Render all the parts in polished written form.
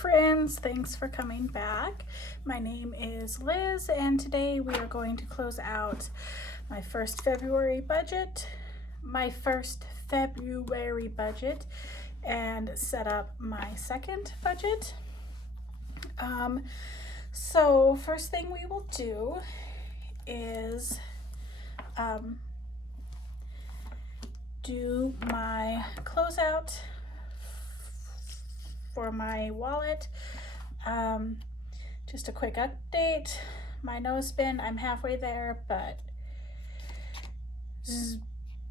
friends, thanks for coming back. My name is Liz and today we are going to close out my first February budget and set up my second budget. So first thing we will do is do my closeout for my wallet. Just a quick update. My nose bin, I'm halfway there, but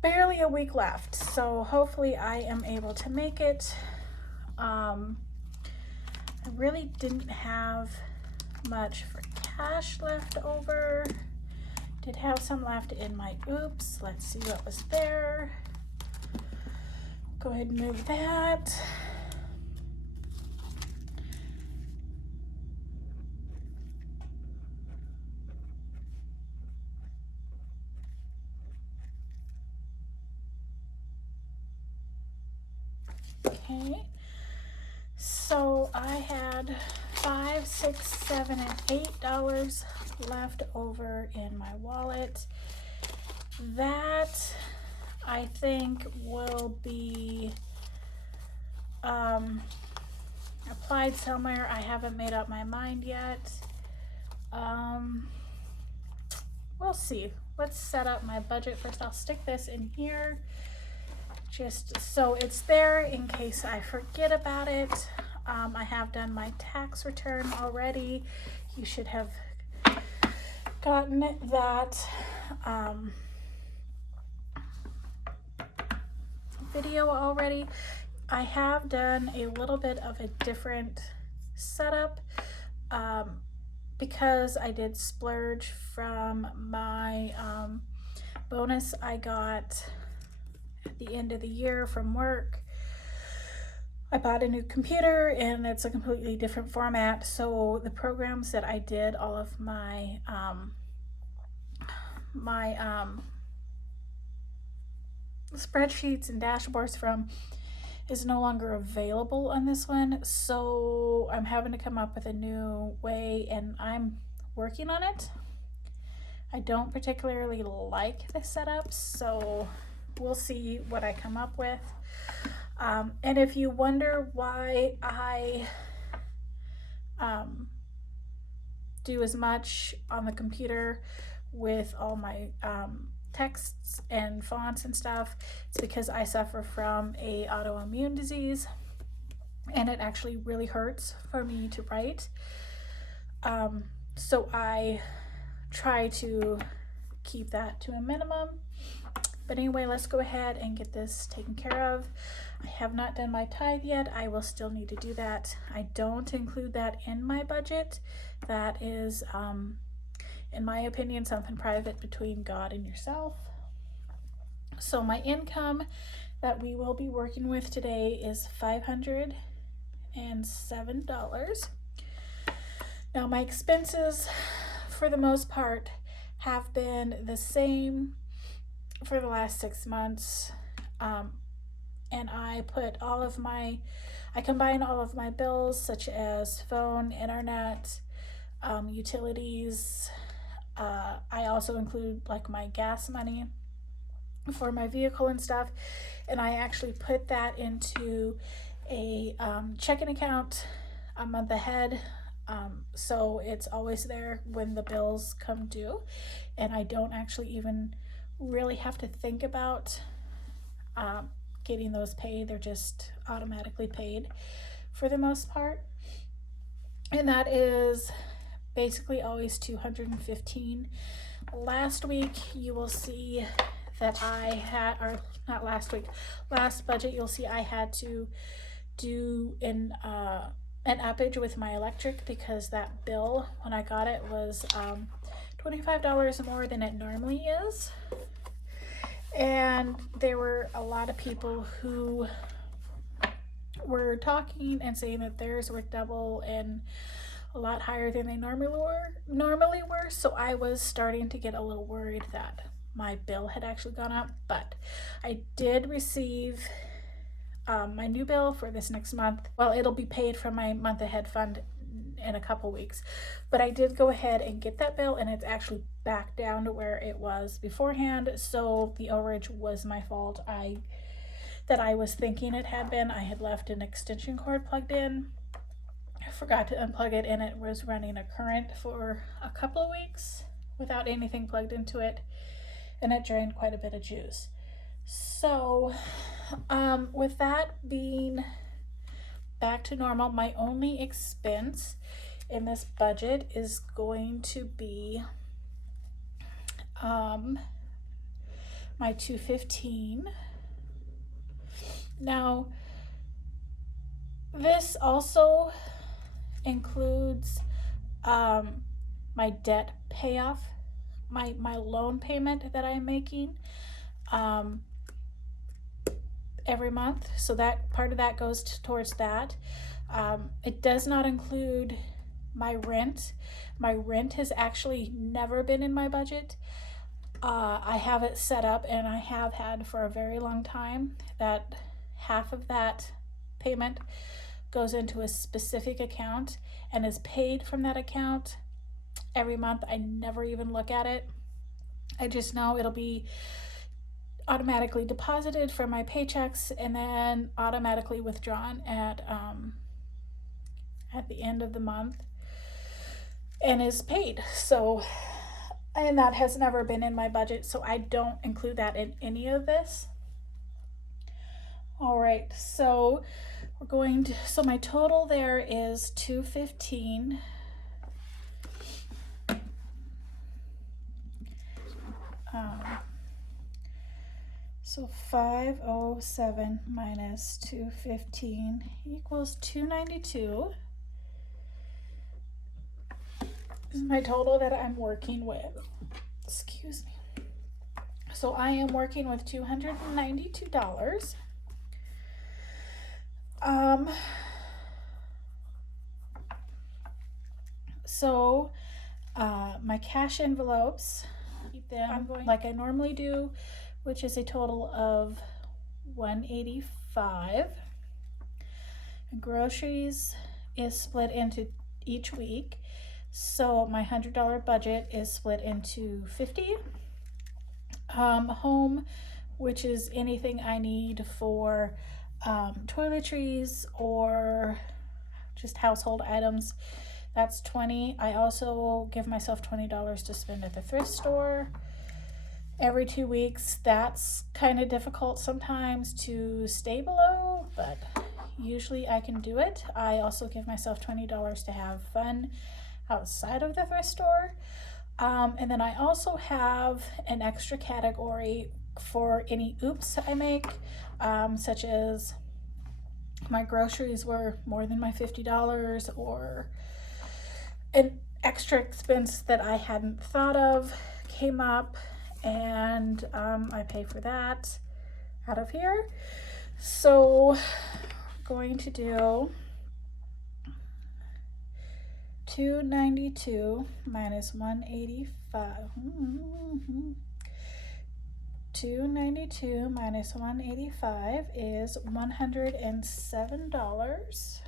barely a week left, so hopefully I am able to make it. I really didn't have much for cash left over. Did have some left in my oops. Let's see what was there. Go ahead and move that. Okay, so I had $5, $6, $7, and $8 left over in my wallet. That I think will be applied somewhere. I haven't made up my mind yet. We'll see. Let's set up my budget first. I'll stick this in here just so it's there in case I forget about it. I have done my tax return already. You should have gotten that video already. I have done a little bit of a different setup because I did splurge from my bonus I got at the end of the year from work. I bought a new computer and it's a completely different format, so the programs that I did all of my spreadsheets and dashboards from is no longer available on this one, so I'm having to come up with a new way and I'm working on it. I don't particularly like the setup, so we'll see what I come up with. And if you wonder why I do as much on the computer with all my texts and fonts and stuff, it's because I suffer from a autoimmune disease and it actually really hurts for me to write. So I try to keep that to a minimum. But anyway, let's go ahead and get this taken care of. I have not done my tithe yet. I will still need to do that. I don't include that in my budget. That is, in my opinion, something private between God and yourself. So my income that we will be working with today is $507. Now my expenses, for the most part, have been the same for the last 6 months, and I combine all of my bills such as phone, internet, utilities. I also include like my gas money for my vehicle and stuff, and I actually put that into a checking account a month ahead, so it's always there when the bills come due, and I don't actually even really have to think about getting those paid. They're just automatically paid for the most part, and that is basically always $215. Last week you will see that I had, or not last week, last budget, you'll see I had to do an uppage with my electric because that bill when I got it was $25 more than it normally is. And there were a lot of people who were talking and saying that theirs were double and a lot higher than they normally were. So I was starting to get a little worried that my bill had actually gone up, but I did receive my new bill for this next month. Well, it'll be paid from my month ahead fund in a couple weeks, but I did go ahead and get that bill, and it's actually back down to where it was beforehand. So the overage was my fault. That I was thinking it had been. I had left an extension cord plugged in. I forgot to unplug it, and it was running a current for a couple of weeks without anything plugged into it, and it drained quite a bit of juice. So with that being back to normal, my only expense in this budget is going to be my $215. Now, this also includes my debt payoff, my loan payment that I'm making every month. So that part of that goes towards that. It does not include my rent. My rent has actually never been in my budget. I have it set up, and I have had for a very long time, that half of that payment goes into a specific account and is paid from that account every month. I never even look at it. I just know it'll be automatically deposited from my paychecks and then automatically withdrawn at the end of the month and is paid. So, and that has never been in my budget, so I don't include that in any of this. All right, so we're going to, so my total there is $215. So 507 minus 215 equals 292. This is my total that I'm working with. Excuse me. So I am working with $292. So my cash envelopes, keep them like I normally do, which is a total of $185. Groceries is split into each week, so my $100 budget is split into 50. Home, which is anything I need for toiletries or just household items, that's 20. I also give myself $20 to spend at the thrift store every 2 weeks. That's kind of difficult sometimes to stay below, but usually I can do it. I also give myself $20 to have fun outside of the thrift store. And then I also have an extra category for any oops I make, such as my groceries were more than my $50, or an extra expense that I hadn't thought of came up, and I pay for that out of here. So I'm going to do 292 minus 185. 292 minus 185 is $107.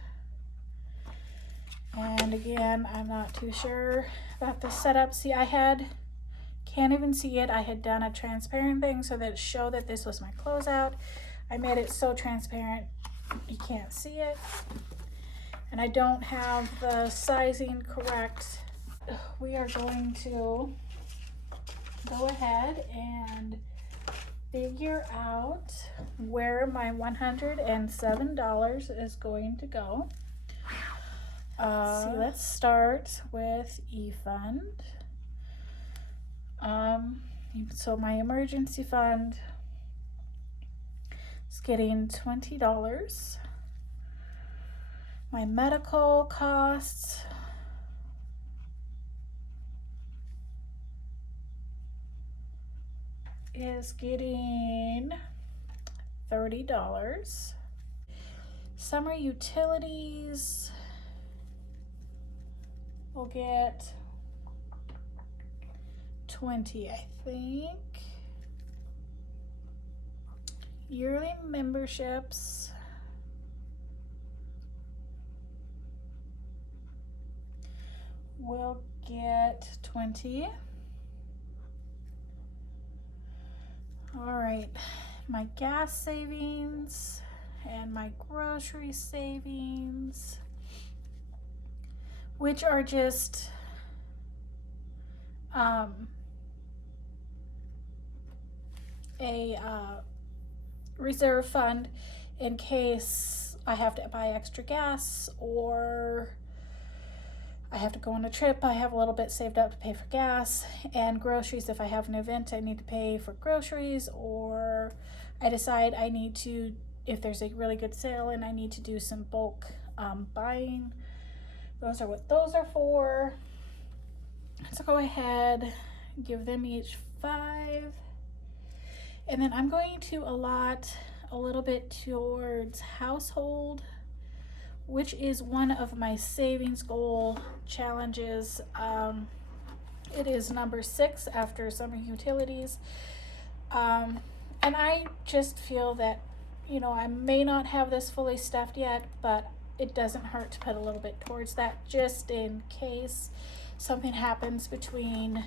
And again, I'm not too sure about the setup. See, can't even see it. I had done a transparent thing so that it showed that this was my closeout. I made it so transparent you can't see it. And I don't have the sizing correct. We are going to go ahead and figure out where my $107 is going to go. Let's start with eFund. So my emergency fund is getting $20. My medical costs is getting $30. Summer utilities will get 20, I think. Yearly memberships will get 20. All right, my gas savings and my grocery savings, which are just a reserve fund in case I have to buy extra gas or I have to go on a trip. I have a little bit saved up to pay for gas, and groceries if I have an event I need to pay for groceries, or I decide I need to, if there's a really good sale and I need to do some bulk buying. Those are what those are for. So go ahead, give them each 5. And then I'm going to allot a little bit towards household, which is one of my savings goal challenges. It is number 6 after summer utilities. And I just feel that, you know, I may not have this fully stuffed yet, but it doesn't hurt to put a little bit towards that just in case something happens between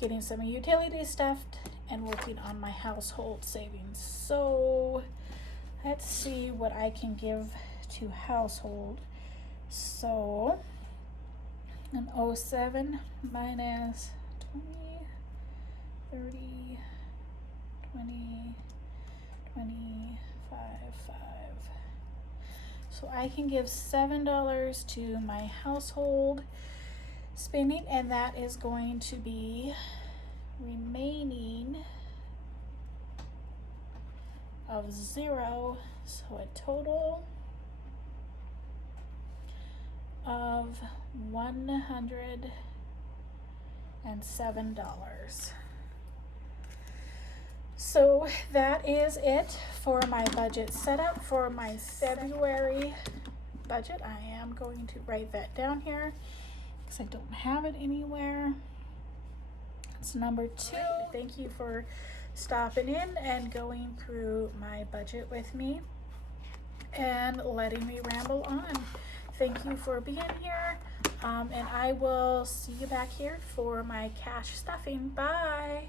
getting some utilities stuffed and working on my household savings. So let's see what I can give to household. So an 07 minus 20, 30, 20, 25, 5. So I can give $7 to my household spending, and that is going to be remaining of 0, so a total of $107. So that is it for my budget setup for my February budget. I am going to write that down here because I don't have it anywhere. It's number 2. Thank you for stopping in and going through my budget with me and letting me ramble on. Thank you for being here, and I will see you back here for my cash stuffing. Bye.